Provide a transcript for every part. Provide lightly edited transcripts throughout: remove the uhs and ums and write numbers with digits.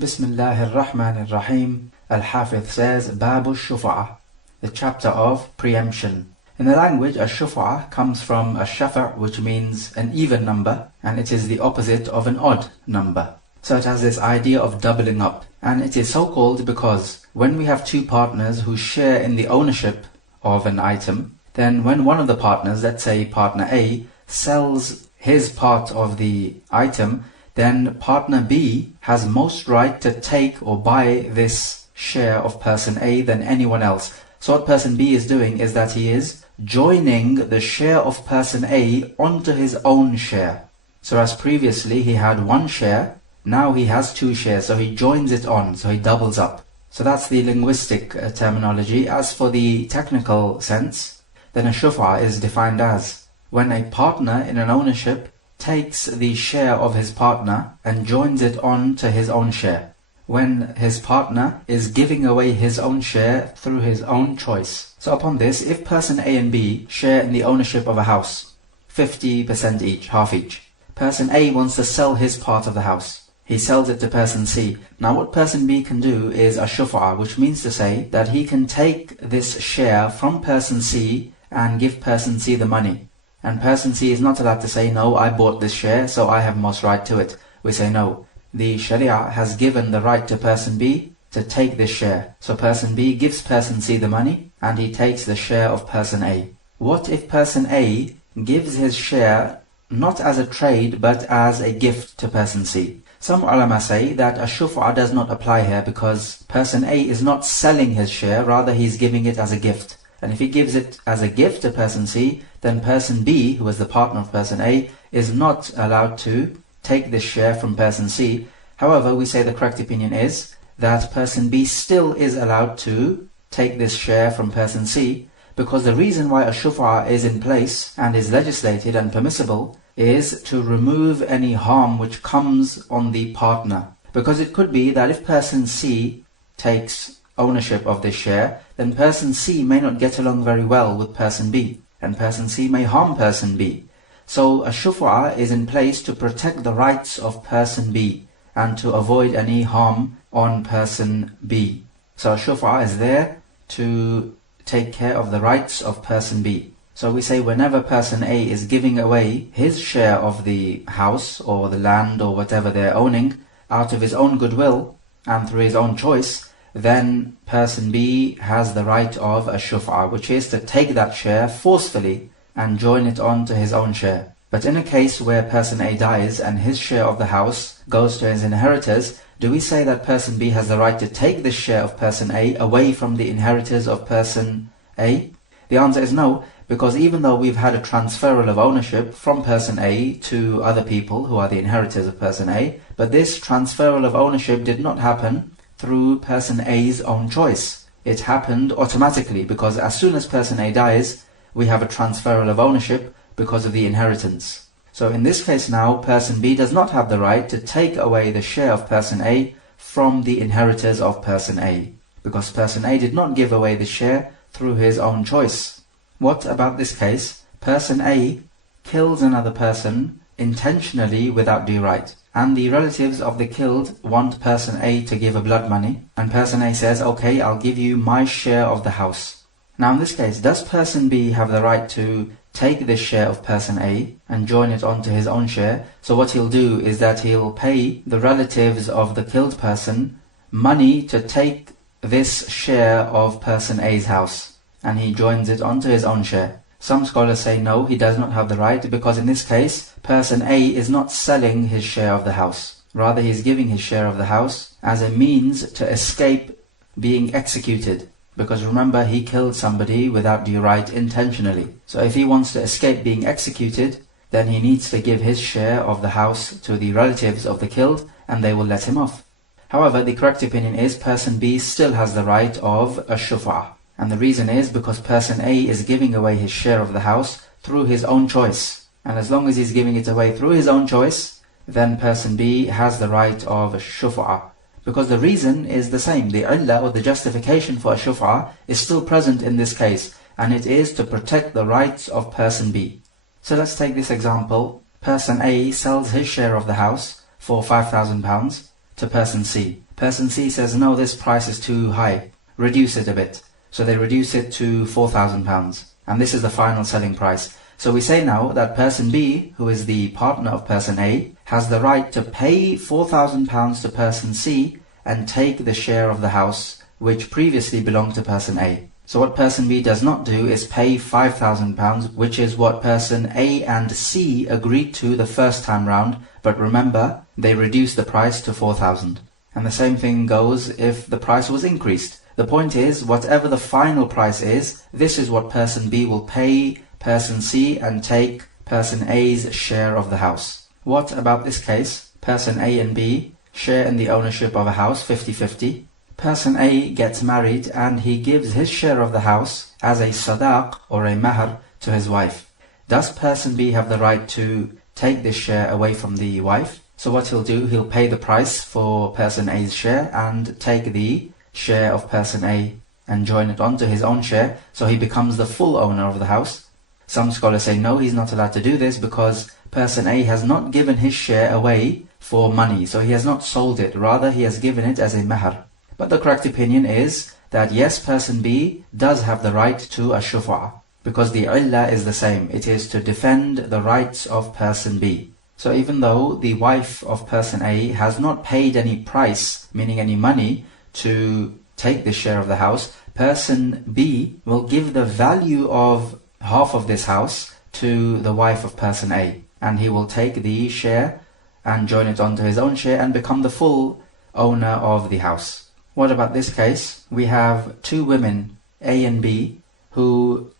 Bismillahir Rahmanir Rahim. Al-Hafidh says, Babu shuf'ah, the chapter of preemption. In the language, a shuf'ah comes from a shaf'i', which means an even number, and it is the opposite of an odd number. So it has this idea of doubling up. And it is so called because when we have two partners who share in the ownership of an item, then when one of the partners, let's say partner A, sells his part of the item, then partner B has most right to take or buy this share of person A than anyone else. So what person B is doing is that he is joining the share of person A onto his own share. So as previously he had one share, now he has two shares, so he joins it on, so he doubles up. So that's the linguistic terminology. As for the technical sense, then a shuf'ah is defined as when a partner in an ownership takes the share of his partner and joins it on to his own share. When his partner is giving away his own share through his own choice. So upon this, if person A and B share in the ownership of a house, 50% each, half each. Person A wants to sell his part of the house. He sells it to person C. Now what person B can do is a shuf'ah, which means to say that he can take this share from person C and give person C the money. And person C is not allowed to say, no, I bought this share, so I have most right to it. We say, no, the Sharia has given the right to person B to take this share. So person B gives person C the money, and he takes the share of person A. What if person A gives his share not as a trade, but as a gift to person C? Some ulama say that a shuf'ah does not apply here because person A is not selling his share, rather he's giving it as a gift. And if he gives it as a gift to person C, then person B, who is the partner of person A, is not allowed to take this share from person C. However, we say the correct opinion is that person B still is allowed to take this share from person C, because the reason why a shuf'ah is in place and is legislated and permissible is to remove any harm which comes on the partner. Because it could be that if person C takes ownership of this share, then person C may not get along very well with person B, and person C may harm person B. So a shuf'ah is in place to protect the rights of person B and to avoid any harm on person B. So a shuf'ah is there to take care of the rights of person B. So we say whenever person A is giving away his share of the house or the land or whatever they're owning out of his own goodwill and through his own choice, then person B has the right of a shuf'ah, which is to take that share forcefully and join it on to his own share. But in a case where person A dies and his share of the house goes to his inheritors, do we say that person B has the right to take this share of person A away from the inheritors of person A? The answer is no, because even though we've had a transferal of ownership from person A to other people who are the inheritors of person A, but this transferal of ownership did not happen through person A's own choice. It happened automatically because as soon as person A dies, we have a transferal of ownership because of the inheritance. So in this case now, person B does not have the right to take away the share of person A from the inheritors of person A, because person A did not give away the share through his own choice. What about this case? Person A kills another person intentionally without due right, and the relatives of the killed want person A to give a blood money, and person A says, okay, I'll give you my share of the house. Now in this case, does person B have the right to take this share of person A and join it onto his own share? So what he'll do is that he'll pay the relatives of the killed person money to take this share of person A's house, and he joins it onto his own share. Some scholars say no, he does not have the right, because in this case, person A is not selling his share of the house. Rather, he's giving his share of the house as a means to escape being executed. Because remember, he killed somebody without due right intentionally. So if he wants to escape being executed, then he needs to give his share of the house to the relatives of the killed, and they will let him off. However, the correct opinion is person B still has the right of a shuf'ah. And the reason is because person A is giving away his share of the house through his own choice. And as long as he's giving it away through his own choice, then person B has the right of a shuf'ah. Because the reason is the same. The illah or the justification for a shuf'ah is still present in this case, and it is to protect the rights of person B. So let's take this example. Person A sells his share of the house for £5,000 to person C. Person C says, no, this price is too high, reduce it a bit. So they reduce it to £4,000, and this is the final selling price. So we say now that person B, who is the partner of person A, has the right to pay £4,000 to person C and take the share of the house which previously belonged to person A. So what person B does not do is pay £5,000, which is what person A and C agreed to the first time round, but remember, they reduced the price to £4,000. And the same thing goes if the price was increased. The point is, whatever the final price is, this is what person B will pay person C and take person A's share of the house. What about this case? Person A and B share in the ownership of a house 50-50. Person A gets married and he gives his share of the house as a sadaq or a mahr to his wife. Does person B have the right to take this share away from the wife? So what he'll do, he'll pay the price for person A's share and take the share of person A and join it onto his own share, so he becomes the full owner of the house. Some scholars say no, he's not allowed to do this because person A has not given his share away for money, so he has not sold it, rather he has given it as a mahr. But the correct opinion is that yes, person B does have the right to a shuf'ah, because the illah is the same. It is to defend the rights of person B. So even though the wife of person A has not paid any price, meaning any money, to take the share of the house, person B will give the value of half of this house to the wife of person A, and he will take the share and join it onto his own share and become the full owner of the house. What about this case? We have two women, A and B, who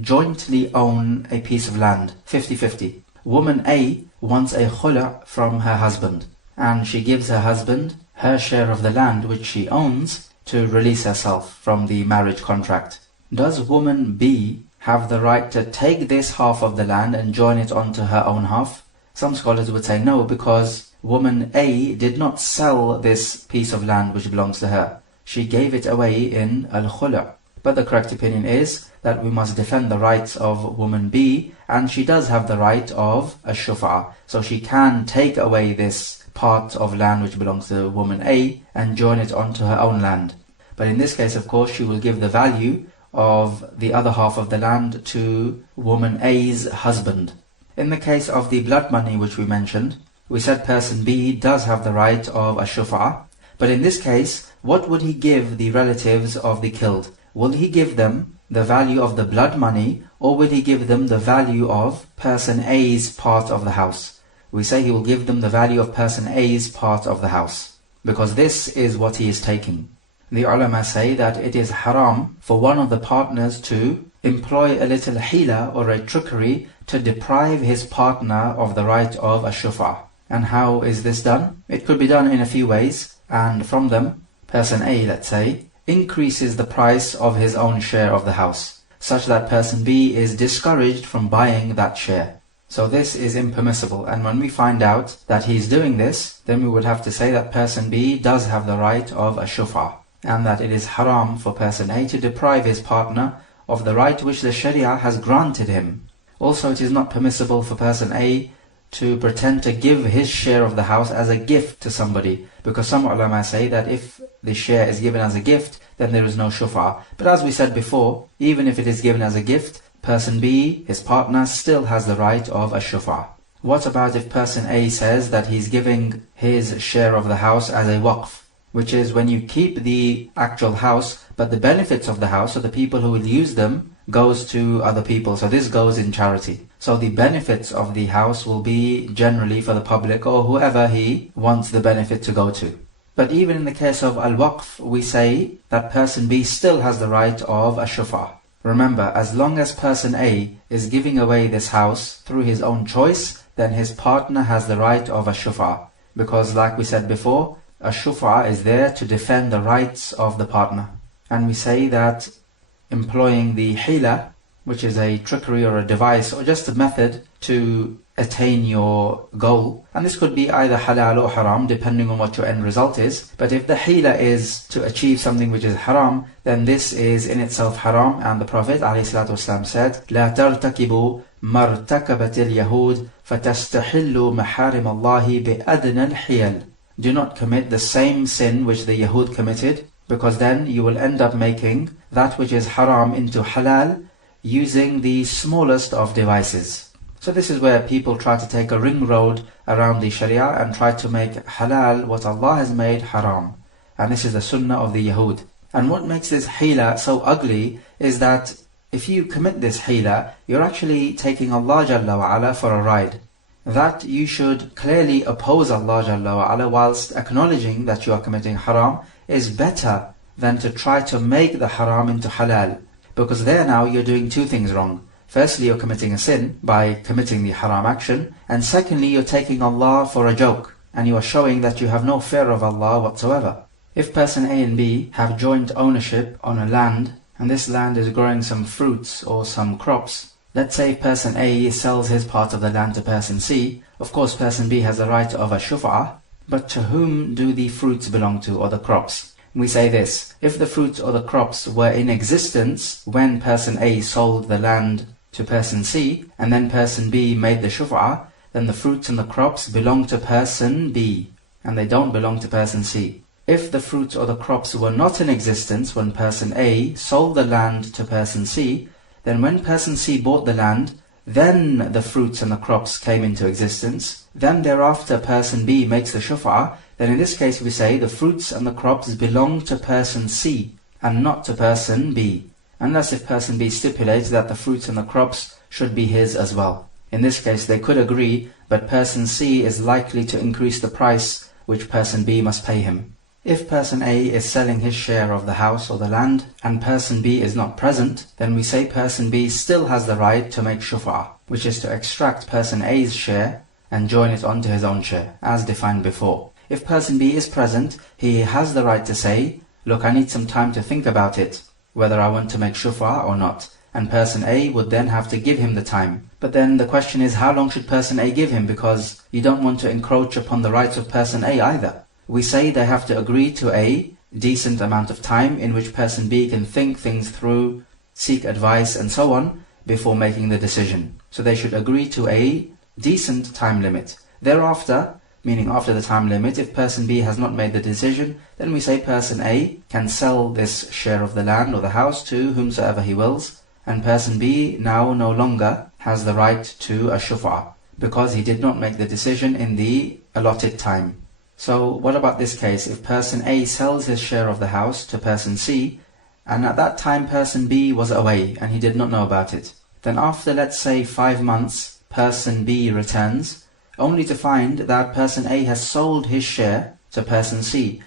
jointly own a piece of land, 50-50. Woman A wants a khula from her husband, and she gives her husband her share of the land which she owns to release herself from the marriage contract. Does woman B have the right to take this half of the land and join it onto her own half? Some scholars would say no, because woman A did not sell this piece of land which belongs to her. She gave it away in al-khula. But the correct opinion is that we must defend the rights of woman B, and she does have the right of a shuf'ah. So she can take away this part of land which belongs to woman A and join it onto her own land. But in this case, of course, she will give the value of the other half of the land to woman A's husband. In the case of the blood money which we mentioned, we said person B does have the right of a shuf'ah, but in this case, what would he give the relatives of the killed? Will he give them the value of the blood money, or will he give them the value of person A's part of the house? We say he will give them the value of person A's part of the house, because this is what he is taking. The ulama say that it is haram for one of the partners to employ a little hila or a trickery to deprive his partner of the right of a shuf'ah. And how is this done? It could be done in a few ways, and from them, person A, let's say, increases the price of his own share of the house, such that person B is discouraged from buying that share. So this is impermissible, and when we find out that he is doing this, then we would have to say that person B does have the right of a shuf'ah, and that it is haram for person A to deprive his partner of the right which the Sharia has granted him. Also, it is not permissible for person A to pretend to give his share of the house as a gift to somebody, because some ulama say that if the share is given as a gift, then there is no shuf'ah. But as we said before, even if it is given as a gift, person B, his partner, still has the right of a shuf'ah. What about if person A says that he's giving his share of the house as a waqf, which is when you keep the actual house, but the benefits of the house, so the people who will use them, goes to other people. So this goes in charity. So the benefits of the house will be generally for the public or whoever he wants the benefit to go to. But even in the case of al-waqf, we say that person B still has the right of a shuf'ah. Remember, as long as person A is giving away this house through his own choice, then his partner has the right of a shuf'ah. Because like we said before, a shuf'ah is there to defend the rights of the partner. And we say that employing the hila, which is a trickery or a device or just a method to attain your goal, and this could be either halal or haram depending on what your end result is, but if the hila is to achieve something which is haram, then this is in itself haram. And the Prophet ﷺ said, لا ترتكبوا ما ارتكبت اليهود فتستحلوا محارم الله بأدنى الحيل. do not commit the same sin which the Yahud committed, because then you will end up making that which is haram into halal using the smallest of devices. So this is where people try to take a ring road around the Sharia and try to make halal what Allah has made haram. And this is the sunnah of the Yahud. And what makes this hila so ugly is that if you commit this hila, you're actually taking Allah Jalla wa Ala for a ride. That you should clearly oppose Allah Jalla wa Ala whilst acknowledging that you are committing haram is better than to try to make the haram into halal. Because there now you're doing two things wrong. Firstly, you're committing a sin by committing the haram action, and secondly, you're taking Allah for a joke, and you are showing that you have no fear of Allah whatsoever. If person A and B have joint ownership on a land, and this land is growing some fruits or some crops, let's say person A sells his part of the land to person C, of course person B has the right of a shuf'ah, but to whom do the fruits belong to, or the crops? We say this: if the fruits or the crops were in existence when person A sold the land to person C, and then person B made the shuf'ah, then the fruits and the crops belong to person B, and they don't belong to person C. If the fruits or the crops were not in existence when person A sold the land to person C, then when person C bought the land, then the fruits and the crops came into existence. Then thereafter person B makes the shuf'ah. Then in this case we say the fruits and the crops belong to person C and not to person B. Unless if person B stipulates that the fruits and the crops should be his as well. In this case they could agree, but person C is likely to increase the price which person B must pay him. If person A is selling his share of the house or the land, and person B is not present, then we say person B still has the right to make shuf'ah, which is to extract person A's share and join it onto his own share, as defined before. If person B is present, he has the right to say, look, I need some time to think about it, whether I want to make shuf'ah or not. And person A would then have to give him the time. But then the question is, how long should person A give him? Because you don't want to encroach upon the rights of person A either. We say they have to agree to a decent amount of time in which person B can think things through, seek advice and so on before making the decision. So they should agree to a decent time limit. Thereafter, meaning after the time limit, if person B has not made the decision, then we say person A can sell this share of the land or the house to whomsoever he wills, and person B now no longer has the right to a shuf'ah because he did not make the decision in the allotted time. So what about this case? If person A sells his share of the house to person C, and at that time person B was away and he did not know about it, then after, let's say, 5 months, person B returns, only to find that person A has sold his share to person C.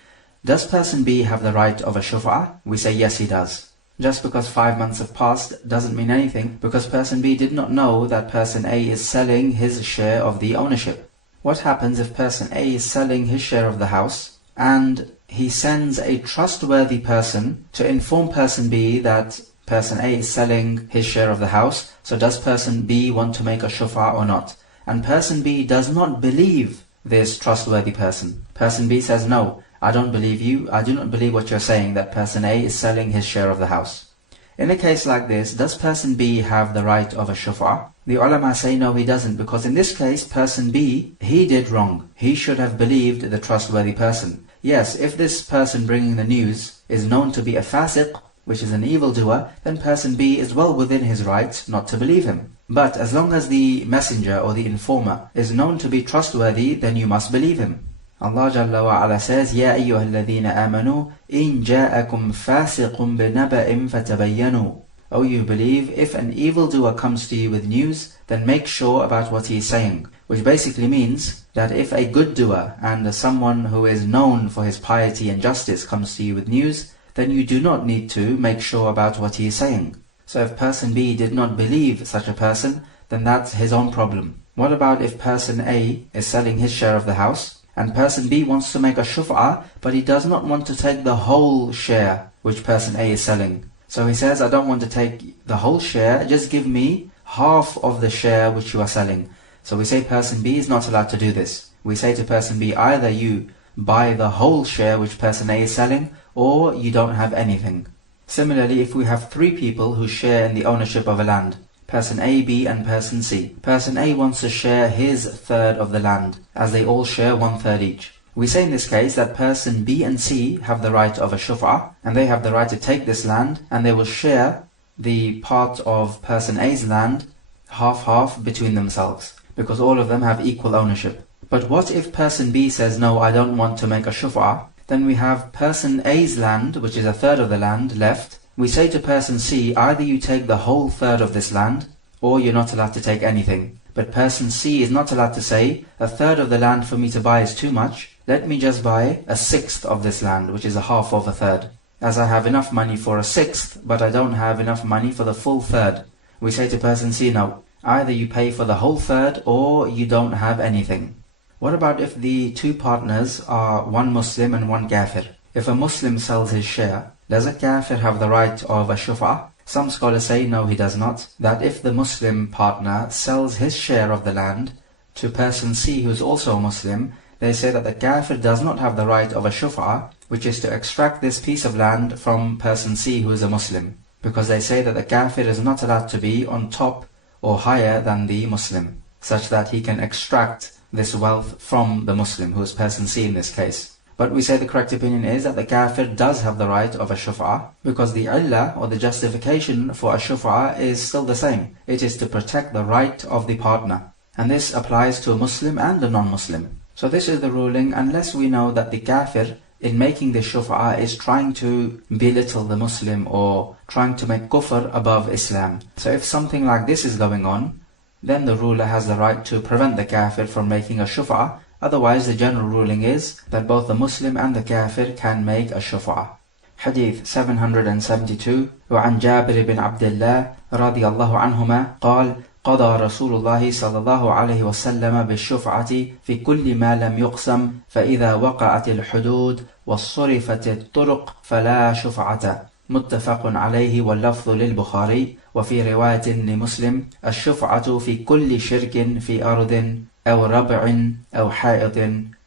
Does person B have the right of a shuf'ah? We say yes, he does. Just because 5 months have passed doesn't mean anything, because person B did not know that person A is selling his share of the ownership. What happens if person A is selling his share of the house and he sends a trustworthy person to inform person B that person A is selling his share of the house? So does person B want to make a shuf'ah or not? And person B does not believe this trustworthy person. Person B says, no, I don't believe you. I do not believe what you're saying, that person A is selling his share of the house. In a case like this, does person B have the right of a shuf'ah? The ulama say no, he doesn't, because in this case, person B, he did wrong. He should have believed the trustworthy person. Yes, if this person bringing the news is known to be a fasiq, which is an evildoer, then person B is well within his right not to believe him. But as long as the messenger or the informer is known to be trustworthy, then you must believe him. Allah Jalla wa Ala says, Ya ayyuhalladhina amanu, in ja'akum fasiqun binaba'in fatabayyanu. O you believe, if an evildoer comes to you with news, then make sure about what he is saying. Which basically means that if a good doer and someone who is known for his piety and justice comes to you with news, then you do not need to make sure about what he is saying. So if person B did not believe such a person, then that's his own problem. What about if person A is selling his share of the house, and person B wants to make a shuf'ah, but he does not want to take the whole share which person A is selling? So he says, I don't want to take the whole share, just give me half of the share which you are selling. So we say person B is not allowed to do this. We say to person B, either you buy the whole share which person A is selling, or you don't have anything. Similarly, if we have 3 people who share in the ownership of a land, person A, B and person C. Person A wants to share his third of the land, as they all share 1/3 each. We say in this case that person B and C have the right of a shuf'ah, and they have the right to take this land, and they will share the part of person A's land half-half between themselves, because all of them have equal ownership. But what if person B says, no, I don't want to make a shuf'ah? Then we have person A's land, which is a third of the land, left. We say to person C, either you take the whole third of this land, or you're not allowed to take anything. But person C is not allowed to say, a third of the land for me to buy is too much, let me just buy a sixth of this land, which is a half of a third. As I have enough money for a sixth, but I don't have enough money for the full third. We say to person C, no, either you pay for the whole third, or you don't have anything. What about if the two partners are one Muslim and one kafir? If a Muslim sells his share, does a kafir have the right of a shuf'ah? Some scholars say no, he does not. That if the Muslim partner sells his share of the land to person C, who is also a Muslim, they say that the kafir does not have the right of a shuf'ah, which is to extract this piece of land from person C, who is a Muslim. Because they say that the kafir is not allowed to be on top or higher than the Muslim, such that he can extract this wealth from the Muslim, who is person C in this case. But we say the correct opinion is that the kafir does have the right of a shuf'ah, because the illah or the justification for a shuf'ah is still the same. It is to protect the right of the partner. And this applies to a Muslim and a non-Muslim. So this is the ruling, unless we know that the kafir, in making the shuf'ah, is trying to belittle the Muslim or trying to make kufr above Islam. So if something like this is going on, then the ruler has the right to prevent the kafir from making a shuf'ah. Otherwise, the general ruling is that both the Muslim and the kafir can make a shuf'ah. Hadith 772. وعن جابر بن عبد الله رضي الله عنهما قال قضى رسول الله صلى الله عليه وسلم بالشفعة في كل ما لم يقسم فإذا وقعت الحدود وصرفت الطرق فلا شفعة. متفق عليه واللفظ للبخاري. وفي رواية لمسلم الشفعة في كل شرك في أرض أو ربع أو حائط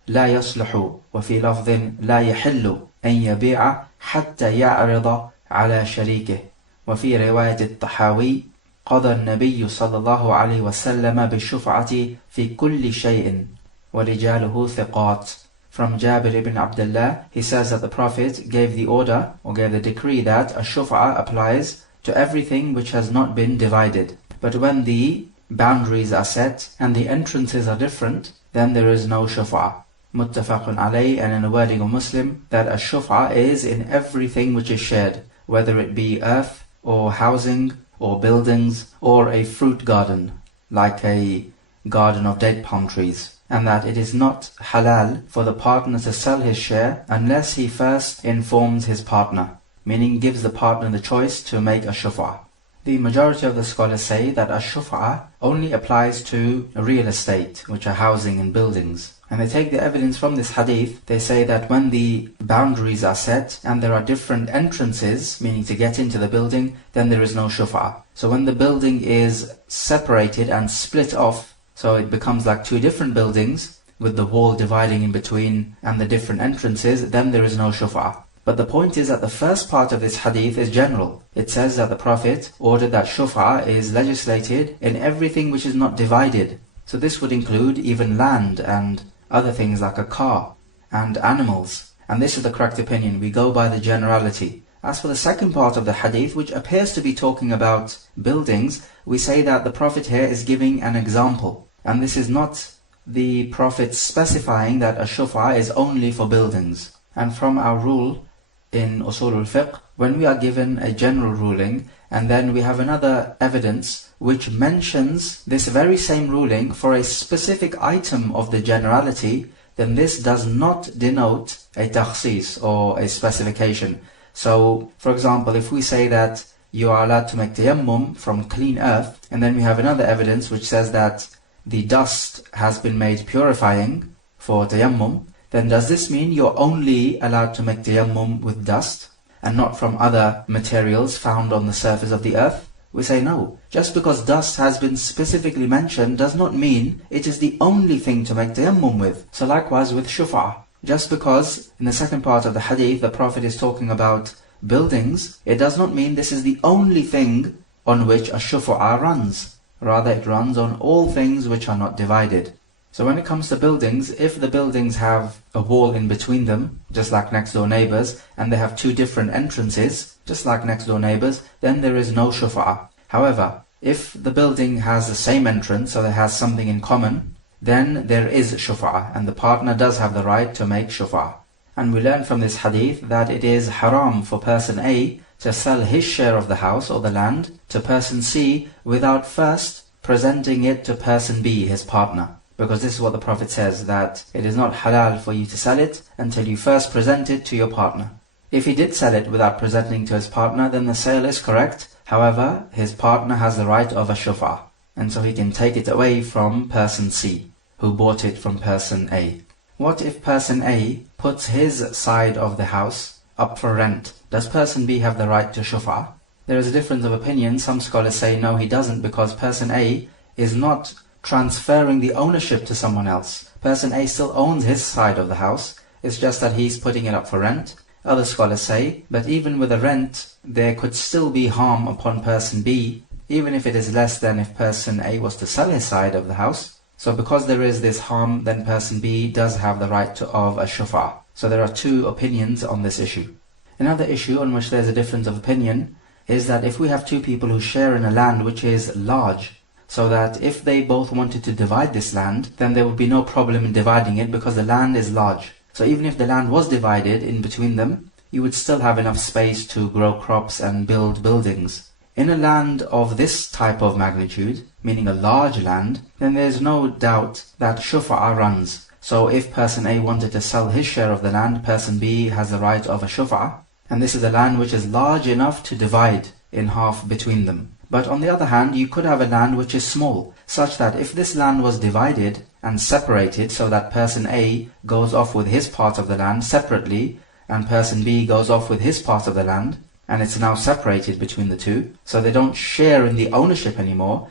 لا يصلح. وفي لفظ لا يحل أن يبيع حتى يعرض على شريكه. وفي رواية الطحاوي قضى النبي صلى الله عليه وسلم بالشفعة في كل شيء ورجاله ثقات. From Jabir ibn Abdullah, he says that the Prophet gave the order or gave the decree that a shuf'ah applies to everything which has not been divided. But when the boundaries are set and the entrances are different, then there is no shuf'ah. Muttafaqun alayh, and in the wording of Muslim, that a shuf'ah is in everything which is shared, whether it be earth or housing or buildings or a fruit garden, like a garden of date palm trees. And that it is not halal for the partner to sell his share unless he first informs his partner, meaning gives the partner the choice to make a shuf'ah. The majority of the scholars say that a shuf'ah only applies to real estate, which are housing and buildings. And they take the evidence from this hadith. They say that when the boundaries are set and there are different entrances, meaning to get into the building, then there is no shuf'ah. So when the building is separated and split off, so it becomes like two different buildings with the wall dividing in between and the different entrances, then there is no shuf'ah. But the point is that the first part of this hadith is general. It says that the Prophet ordered that shuf'ah is legislated in everything which is not divided. So this would include even land and other things like a car and animals. And this is the correct opinion. We go by the generality. As for the second part of the hadith, which appears to be talking about buildings, we say that the Prophet here is giving an example. And this is not the Prophet specifying that a shuf'ah is only for buildings. And from our rule in Usul al-Fiqh, when we are given a general ruling, and then we have another evidence which mentions this very same ruling for a specific item of the generality, then this does not denote a takhsis or a specification. So, for example, if we say that you are allowed to make tayammum from clean earth, and then we have another evidence which says that the dust has been made purifying for tayammum, then does this mean you're only allowed to make tayammum with dust and not from other materials found on the surface of the earth? We say no. Just because dust has been specifically mentioned does not mean it is the only thing to make tayammum with. So likewise with shuf'ah. Just because in the second part of the hadith the Prophet is talking about buildings, it does not mean this is the only thing on which a shuf'ah runs. Rather, it runs on all things which are not divided. So when it comes to buildings, if the buildings have a wall in between them, just like next door neighbors, and they have two different entrances, just like next door neighbors, then there is no shuf'ah. However, if the building has the same entrance, so it has something in common, then there is shuf'ah, and the partner does have the right to make shuf'ah. And we learn from this hadith that it is haram for person A to sell his share of the house or the land to person C without first presenting it to person B, his partner. Because this is what the Prophet says, that it is not halal for you to sell it until you first present it to your partner. If he did sell it without presenting to his partner, then the sale is correct. However, his partner has the right of a shuf'ah, and so he can take it away from person C, who bought it from person A. What if person A puts his side of the house up for rent? Does person B have the right to shuf'ah? There is a difference of opinion. Some scholars say no, he doesn't, because person A is not transferring the ownership to someone else. Person A still owns his side of the house, it's just that he's putting it up for rent. Other scholars say, but even with a rent, there could still be harm upon person B, even if it is less than if person A was to sell his side of the house. So because there is this harm, then person B does have the right of a shuf'ah. So there are two opinions on this issue. Another issue on which there's a difference of opinion is that if we have two people who share in a land which is large, so that if they both wanted to divide this land, then there would be no problem in dividing it because the land is large. So even if the land was divided in between them, you would still have enough space to grow crops and build buildings. In a land of this type of magnitude, meaning a large land, then there's no doubt that shuf'ah runs. So if person A wanted to sell his share of the land, person B has the right of a shuf'ah, and this is a land which is large enough to divide in half between them. But on the other hand, you could have a land which is small, such that if this land was divided and separated so that person A goes off with his part of the land separately, and person B goes off with his part of the land, and it's now separated between the two, so they don't share in the ownership anymore.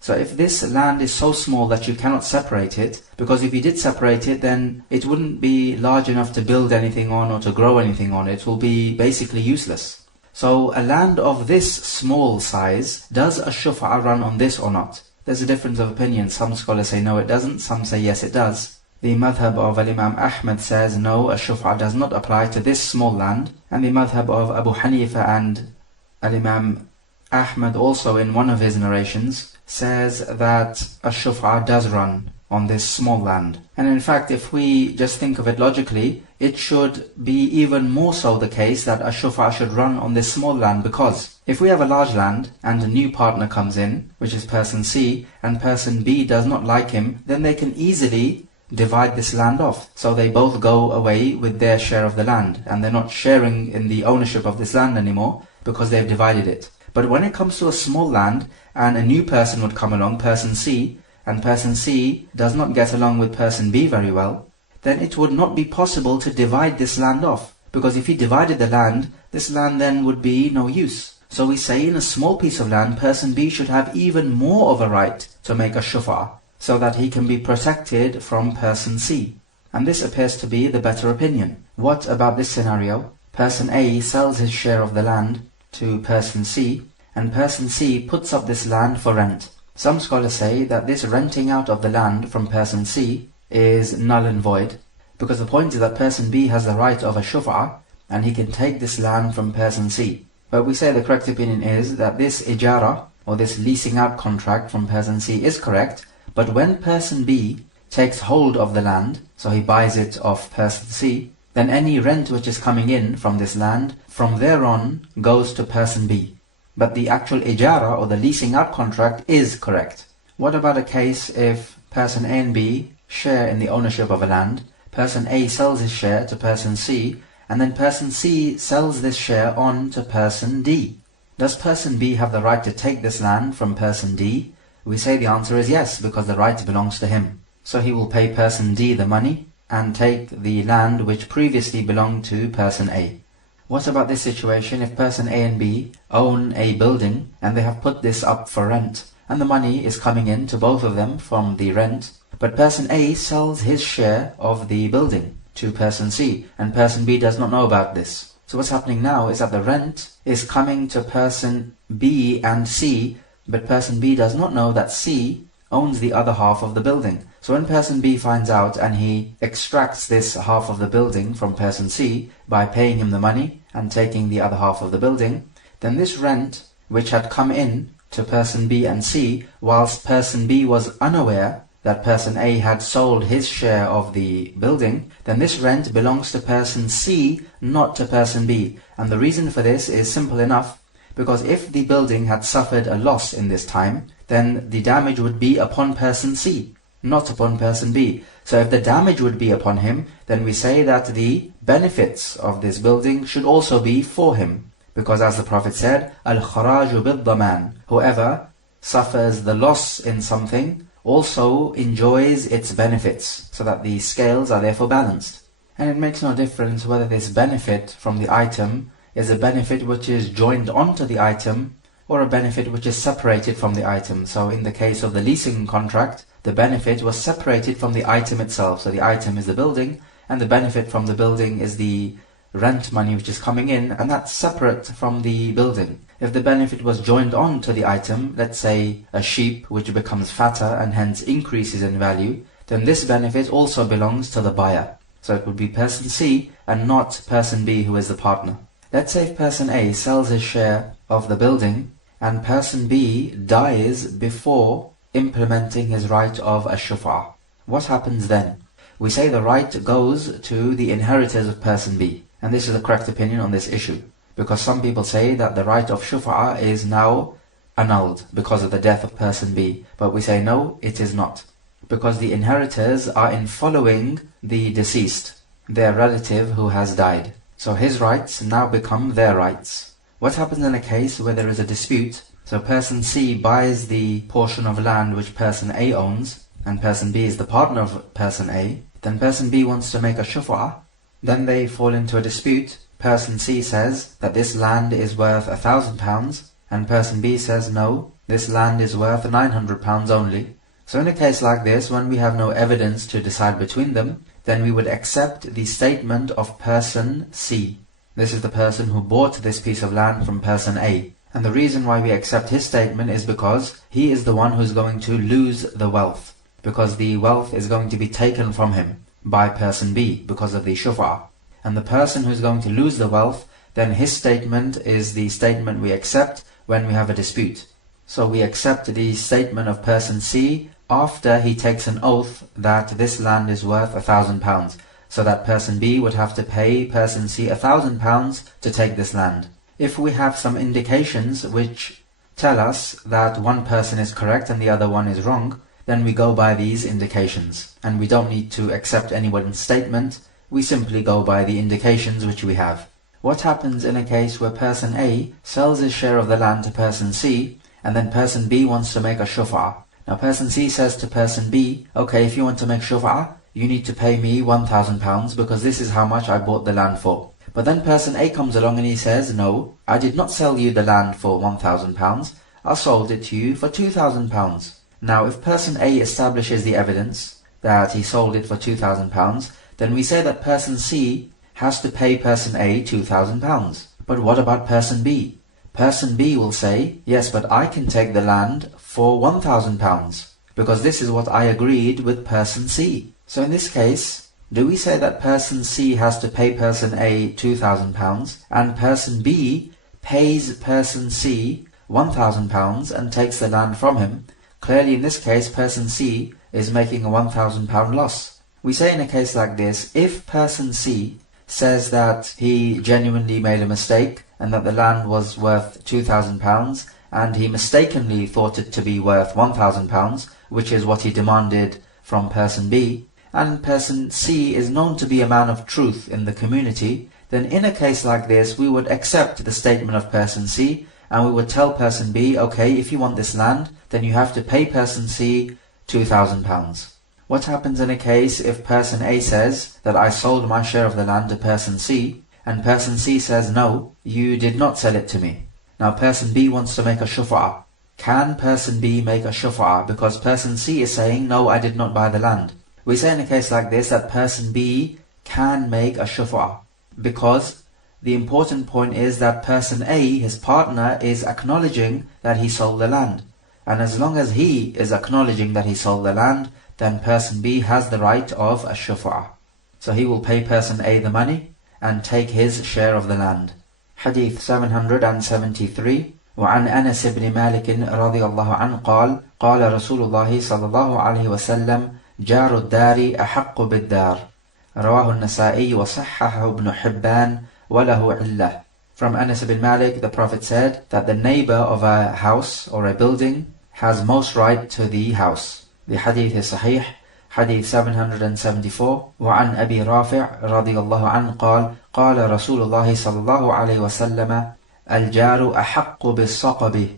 So if this land is so small that you cannot separate it, because if you did separate it, then it wouldn't be large enough to build anything on or to grow anything on. It will be basically useless. So a land of this small size, does a shuf'ah run on this or not? There's a difference of opinion. Some scholars say no, it doesn't. Some say yes, it does. The madhab of Imam Ahmad says no, a shuf'ah does not apply to this small land. And the madhab of Abu Hanifa and Imam Ahmad also in one of his narrations says that a shuf'ah does run on this small land. And in fact, if we just think of it logically, it should be even more so the case that a shuf'ah should run on this small land, because if we have a large land and a new partner comes in, which is person C, and person B does not like him, then they can easily divide this land off. So they both go away with their share of the land, and they're not sharing in the ownership of this land anymore because they've divided it. But when it comes to a small land and a new person would come along, person C, and person C does not get along with person B very well, then it would not be possible to divide this land off. Because if you divided the land, this land then would be no use. So we say in a small piece of land, person B should have even more of a right to make a shuf'ah, so that he can be protected from person C. And this appears to be the better opinion. What about this scenario? Person A sells his share of the land to person C, and person C puts up this land for rent. Some scholars say that this renting out of the land from person C is null and void, because the point is that person B has the right of a shuf'ah, and he can take this land from person C. But we say the correct opinion is that this ijara, or this leasing out contract from person C is correct, but when person B takes hold of the land, so he buys it off person C, then any rent which is coming in from this land, from there on, goes to person B. But the actual ijara, or the leasing out contract, is correct. What about a case if person A and B share in the ownership of a land, person A sells his share to person C, and then person C sells this share on to person D? Does person B have the right to take this land from person D? We say the answer is yes, because the right belongs to him. So he will pay person D the money and take the land which previously belonged to person A. What about this situation if person A and B own a building and they have put this up for rent, and the money is coming in to both of them from the rent, but person A sells his share of the building to person C, and person B does not know about this. So what's happening now is that the rent is coming to person B and C, but person B does not know that C owns the other half of the building. So when person B finds out and he extracts this half of the building from person C by paying him the money and taking the other half of the building, then this rent which had come in to person B and C whilst person B was unaware that person A had sold his share of the building, then this rent belongs to person C, not to person B. And the reason for this is simple enough, because if the building had suffered a loss in this time, then the damage would be upon person C, not upon person B. So if the damage would be upon him, then we say that the benefits of this building should also be for him. Because as the Prophet said, Al-Kharaju bil-Daman, whoever suffers the loss in something also enjoys its benefits, so that the scales are therefore balanced. And it makes no difference whether this benefit from the item is a benefit which is joined onto the item or a benefit which is separated from the item. So in the case of the leasing contract, the benefit was separated from the item itself. So the item is the building, and the benefit from the building is the rent money which is coming in, and that's separate from the building. If the benefit was joined on to the item, let's say a sheep which becomes fatter and hence increases in value, then this benefit also belongs to the buyer. So it would be person C and not person B who is the partner. Let's say if person A sells his share of the building and person B dies before implementing his right of a shuf'ah. What happens then? We say the right goes to the inheritors of person B. And this is the correct opinion on this issue. Because some people say that the right of shuf'ah is now annulled because of the death of person B. But we say no, it is not. Because the inheritors are in following the deceased, their relative who has died. So his rights now become their rights. What happens in a case where there is a dispute? So person C buys the portion of land which person A owns, and person B is the partner of person A. Then person B wants to make a shuf'ah. Then they fall into a dispute. Person C says that this land is worth £1,000, and person B says no, this land is worth £900 only. So in a case like this, when we have no evidence to decide between them, then we would accept the statement of person C. This is the person who bought this piece of land from person A. And the reason why we accept his statement is because he is the one who's going to lose the wealth. Because the wealth is going to be taken from him by person B because of the shuf'ah. And the person who's going to lose the wealth, then his statement is the statement we accept when we have a dispute. So we accept the statement of person C after he takes an oath that this land is worth £1,000. So that person B would have to pay person C £1,000 to take this land. If we have some indications which tell us that one person is correct and the other one is wrong, then we go by these indications. And we don't need to accept anyone's statement, we simply go by the indications which we have. What happens in a case where person A sells his share of the land to person C, and then person B wants to make a shuf'ah? Now person C says to person B, okay, if you want to make shuf'ah, you need to pay me £1,000 because this is how much I bought the land for. But then person A comes along and he says, no, I did not sell you the land for £1,000, I sold it to you for £2,000. Now if person A establishes the evidence that he sold it for £2,000, then we say that person C has to pay person A £2,000. But what about person B? Person B will say, yes, but I can take the land for £1,000 because this is what I agreed with person C. So in this case, do we say that person C has to pay person A £2,000 and person B pays person C £1,000 and takes the land from him? Clearly in this case, person C is making a £1,000 loss. We say in a case like this, if person C says that he genuinely made a mistake and that the land was worth £2,000 and he mistakenly thought it to be worth £1,000, which is what he demanded from person B, and person C is known to be a man of truth in the community, then in a case like this we would accept the statement of person C and we would tell person B, okay, if you want this land, then you have to pay person C £2,000. What happens in a case if person A says that I sold my share of the land to person C, and person C says, no, you did not sell it to me? Now person B wants to make a shuf'ah. Can person B make a shuf'ah because person C is saying, no, I did not buy the land? We say in a case like this that person B can make a shuf'ah because the important point is that person A, his partner, is acknowledging that he sold the land. And as long as he is acknowledging that he sold the land, then person B has the right of a shuf'ah. So he will pay person A the money and take his share of the land. Hadith 773. وعن أنس بن مالك رضي الله عنه قال قال رسول الله صلى الله عليه وسلم جار الدار أحق بالدار. رواه النسائي وصححه ابن حبان وله علة. From Anas ibn Malik, the Prophet said that the neighbor of a house or a building has most right to the house. The hadith is sahih. Hadith 774. وعن أبي رافع رضي الله عنه قال قال رسول الله صلى الله عليه وسلم الجار أحق بالصقب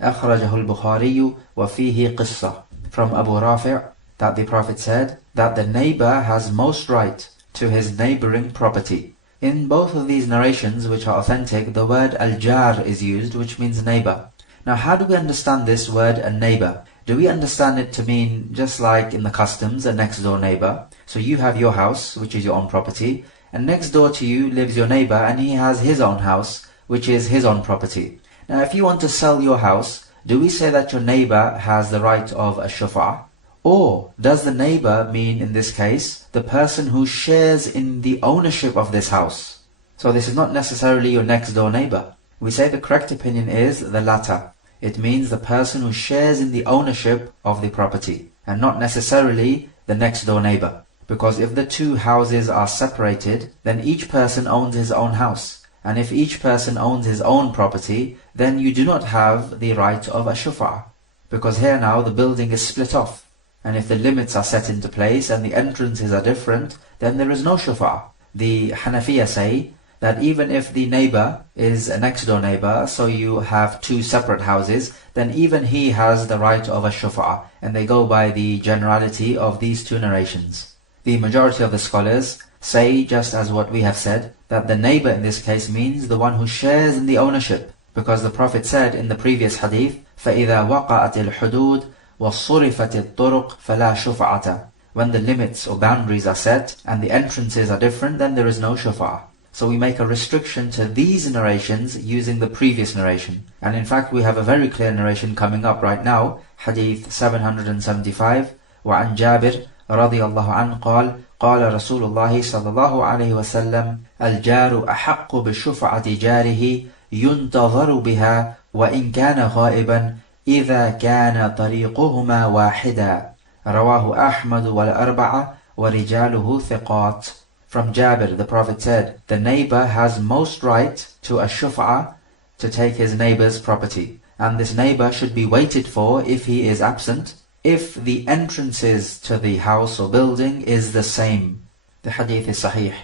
أخرجه البخاري وفيه قصة. From Abu Rafi' that the Prophet said that the neighbor has most right to his neighboring property. In both of these narrations which are authentic, the word al-jar is used, which means neighbor. Now how do we understand this word a neighbor? Do we understand it to mean just like in the customs, a next door neighbor? So you have your house, which is your own property, and next door to you lives your neighbor and he has his own house, which is his own property. Now if you want to sell your house, do we say that your neighbor has the right of a shuf'ah? Or does the neighbor mean in this case the person who shares in the ownership of this house? So this is not necessarily your next door neighbor. We say the correct opinion is the latter. It means the person who shares in the ownership of the property and not necessarily the next door neighbor. Because if the two houses are separated, then each person owns his own house. And if each person owns his own property, then you do not have the right of a shuf'ah. Because here now the building is split off. And if the limits are set into place and the entrances are different, then there is no shuf'ah. The Hanafiya say that even if the neighbor is a next door neighbor, so you have two separate houses, then even he has the right of a shuf'ah. And they go by the generality of these two narrations. The majority of the scholars say, just as what we have said, that the neighbor in this case means the one who shares in the ownership. Because the Prophet said in the previous hadith, فَإِذَا وَقَعَتِ الْحُدُودِ وَصُرِفَتِ الطُّرُقْ فَلَا شُفْعَةَ. When the limits or boundaries are set and the entrances are different, then there is no shuf'ah. So we make a restriction to these narrations using the previous narration. And in fact we have a very clear narration coming up right now, hadith 775. وعن جابر رضي الله عنه قال قال رسول الله صلى الله عليه وسلم الجار أحق بشفعة جاره ينتظر بها وإن كان غائبا إذا كان طريقهما واحدا. رواه أحمد والأربعة ورجاله ثقات. From Jabir, the Prophet said, the neighbor has most right to a shuf'ah, to take his neighbor's property. And this neighbor should be waited for if he is absent, if the entrances to the house or building is the same. The hadith is sahih.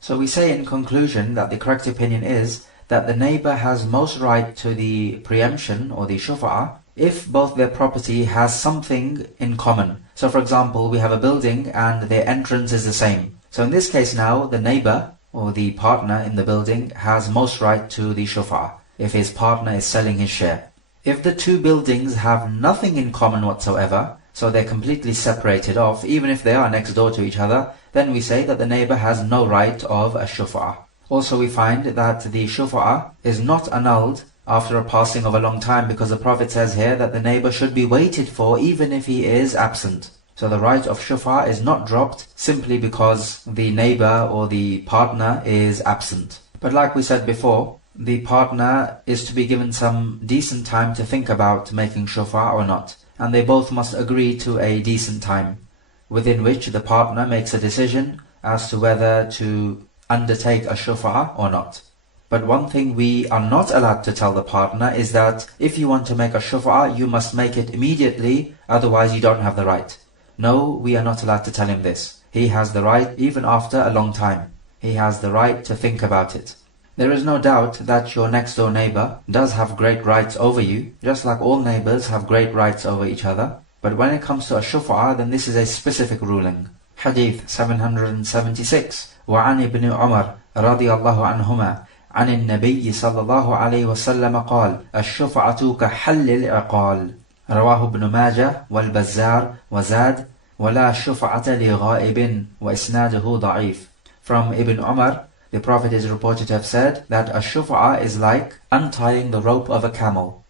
So we say in conclusion that the correct opinion is that the neighbor has most right to the preemption or the shuf'ah if both their property has something in common. So for example, we have a building and their entrance is the same. So in this case now, the neighbor or the partner in the building has most right to the shuf'ah if his partner is selling his share. If the two buildings have nothing in common whatsoever, so they're completely separated off, even if they are next door to each other, then we say that the neighbor has no right of a shuf'ah. Also we find that the shuf'ah is not annulled after a passing of a long time, because the Prophet says here that the neighbor should be waited for even if he is absent. So the right of shuf'ah is not dropped simply because the neighbor or the partner is absent. But like we said before, the partner is to be given some decent time to think about making shuf'ah or not. And they both must agree to a decent time, within which the partner makes a decision as to whether to undertake a shuf'ah or not. But one thing we are not allowed to tell the partner is that if you want to make a shuf'ah, you must make it immediately, otherwise you don't have the right. No, we are not allowed to tell him this. He has the right even after a long time. He has the right to think about it. There is no doubt that your next door neighbor does have great rights over you, just like all neighbors have great rights over each other. But when it comes to a shuf'ah, then this is a specific ruling. Hadith 776. وعن ابن عمر رضي الله عنهما عن النبي صلى الله عليه وسلم قال الشفعة كحل العقال. رواه ابن ماجه والبزار وزاد ولا شفعة لغائب وإسناده ضعيف. From Ibn Umar, the Prophet is reported to have said that a shuf'ah is like untying the rope of a camel.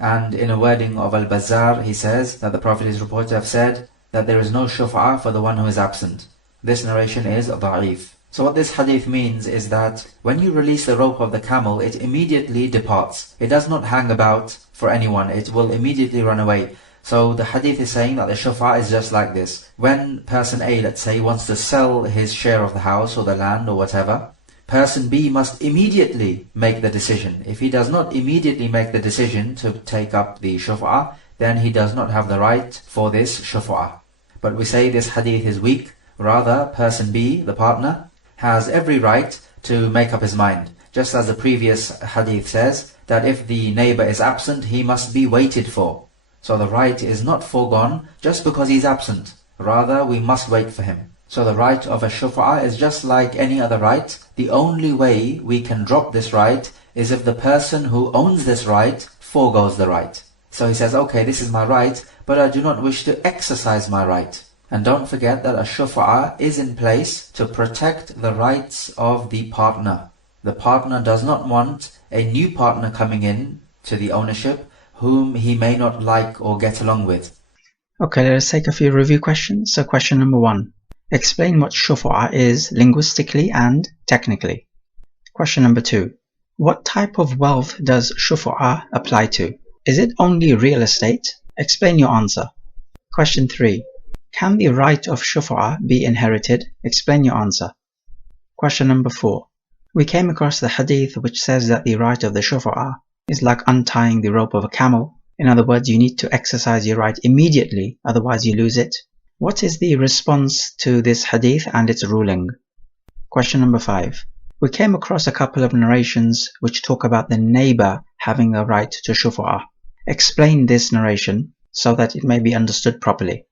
And in a wording of Al-Bazzar, he says that the Prophet is reported to have said that there is no shuf'ah for the one who is absent. This narration is da'if. So what this hadith means is that when you release the rope of the camel, it immediately departs. It does not hang about for anyone. It will immediately run away. So the hadith is saying that the shuf'ah is just like this. When person A, let's say, wants to sell his share of the house or the land or whatever, person B must immediately make the decision. If he does not immediately make the decision to take up the shuf'ah, then he does not have the right for this shuf'ah. But we say this hadith is weak. Rather, person B, the partner, has every right to make up his mind. Just as the previous hadith says, that if the neighbor is absent, he must be waited for. So the right is not foregone just because he's absent. Rather, we must wait for him. So the right of a shuf'ah is just like any other right. The only way we can drop this right is if the person who owns this right foregoes the right. So he says, okay, this is my right, but I do not wish to exercise my right. And don't forget that a shuf'ah is in place to protect the rights of the partner. The partner does not want a new partner coming in to the ownership whom he may not like or get along with. Okay, let's take a few review questions. So question number 1. Explain what shuf'ah is linguistically and technically. Question number 2. What type of wealth does shuf'ah apply to? Is it only real estate? Explain your answer. Question 3. Can the right of shuf'ah be inherited? Explain your answer. Question number 4. We came across the hadith which says that the right of the shuf'ah is like untying the rope of a camel. In other words, you need to exercise your right immediately, otherwise you lose it. What is the response to this hadith and its ruling? Question number 5. We came across a couple of narrations which talk about the neighbor having a right to shuf'ah. Explain this narration so that it may be understood properly.